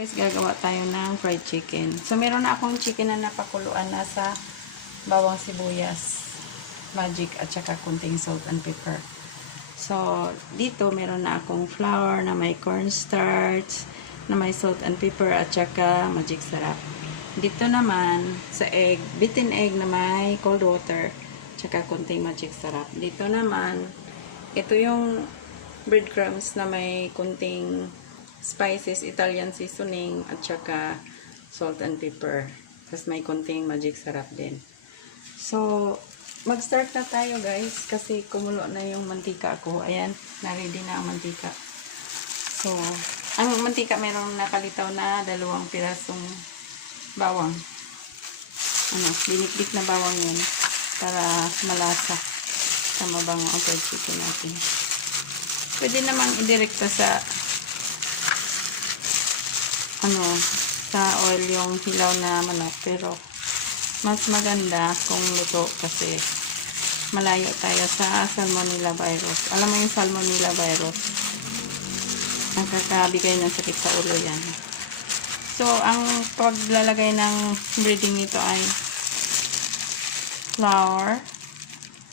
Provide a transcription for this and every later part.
Guys, gagawa tayo ng fried chicken. So, meron na akong chicken na napakuluan na sa bawang sibuyas, magic, at saka kunting salt and pepper. So, dito meron na akong flour na may cornstarch, na may salt and pepper, at saka magic sarap. Dito naman, sa egg, beaten egg na may cold water, tsaka kunting magic sarap. Dito naman, ito yung breadcrumbs na may kunting spices, Italian seasoning, at saka salt and pepper. Tapos may kunting magic sarap din. So, mag-start na tayo guys, kasi kumulo na yung mantika ko. Ayan, na-ready na ang mantika. So, ang mantika merong nakalitaw na 2 pirasong bawang. Binik-bik na bawang yun para malasa sa mabango ang fried chicken natin. Pwede namang idirekta sa sa oil yung hilaw na manok, pero mas maganda kung luto kasi malayo tayo sa salmonella virus. Alam mo yung salmonella virus, nakakabigay ng sakit sa ulo yan. So, ang paglalagay ng breading nito ay flour,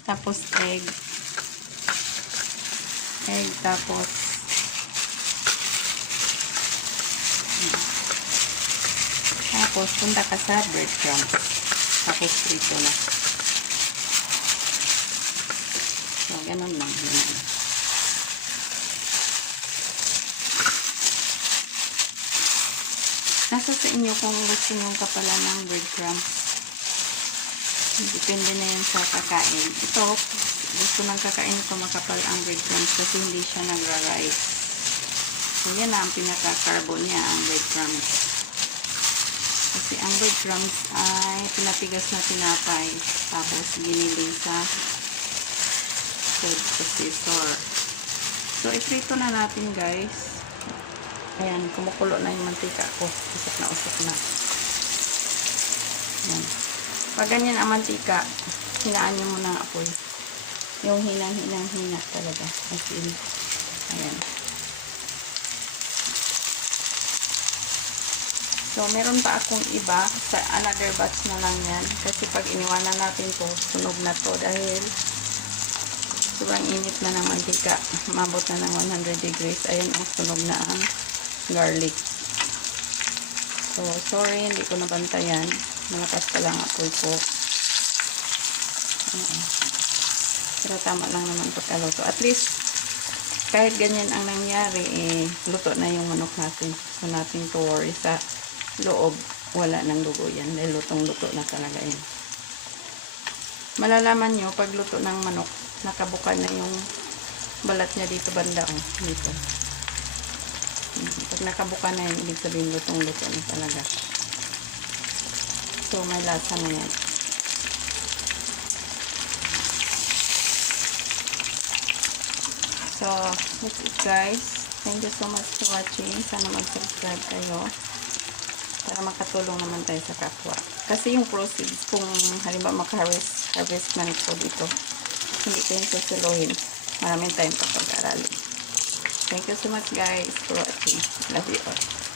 tapos egg, tapos punta ka sa breadcrumbs, tapos prito na. So, ganun lang. Nasa sa inyo kung gusto nyo kapalan ng breadcrumbs. Depende na yan sa kakain. Ito, gusto ng kakain ito makapal ang breadcrumbs kasi hindi siya nagra-rise. So, yan na ang pinaka-carbo niya, ang breadcrumbs. Kasi ang breadcrumbs ay pinapigas na tinapay, tapos giniling sa food processor. So, iprito na natin guys. Ayan, kumukulo na yung mantika ko. Usok na usok na. Ayan. Pag ganyan ang mantika, hinaan nyo muna ang apoy. Yung hinang-hinang-hina talaga. As in. Ayan. So, meron pa akong iba sa another batch na lang yan. Kasi pag iniwanan natin to, sunog na to dahil sobrang init na ng mantika. Mabot na ng 100 degrees. Ayun, sunog na ang garlic. So, sorry, hindi ko nabantayan. Malakas pa lang apoy ko. Pero tama lang naman pagkaluto. At least, kahit ganyan ang nangyari, luto na yung manok natin. So, natin to worry sa loob, wala nang dugo yan dahil lutong-luto na talaga yan. Malalaman nyo pag luto ng manok, nakabuka na yung balat niya dito banda, dito. Pag nakabuka na yan, ibig sabihin lutong-luto na talaga. So, may lasa na yan. So, that's it guys. Thank you so much for watching. Sana mag-subscribe kayo para makatulong naman tayo sa kapwa. Kasi yung proceeds, kung halimbawa maka-harvest man po dito, hindi ko yung susulohin. Maraming tayong papag-aralin. Thank you so much guys for watching. Love you all.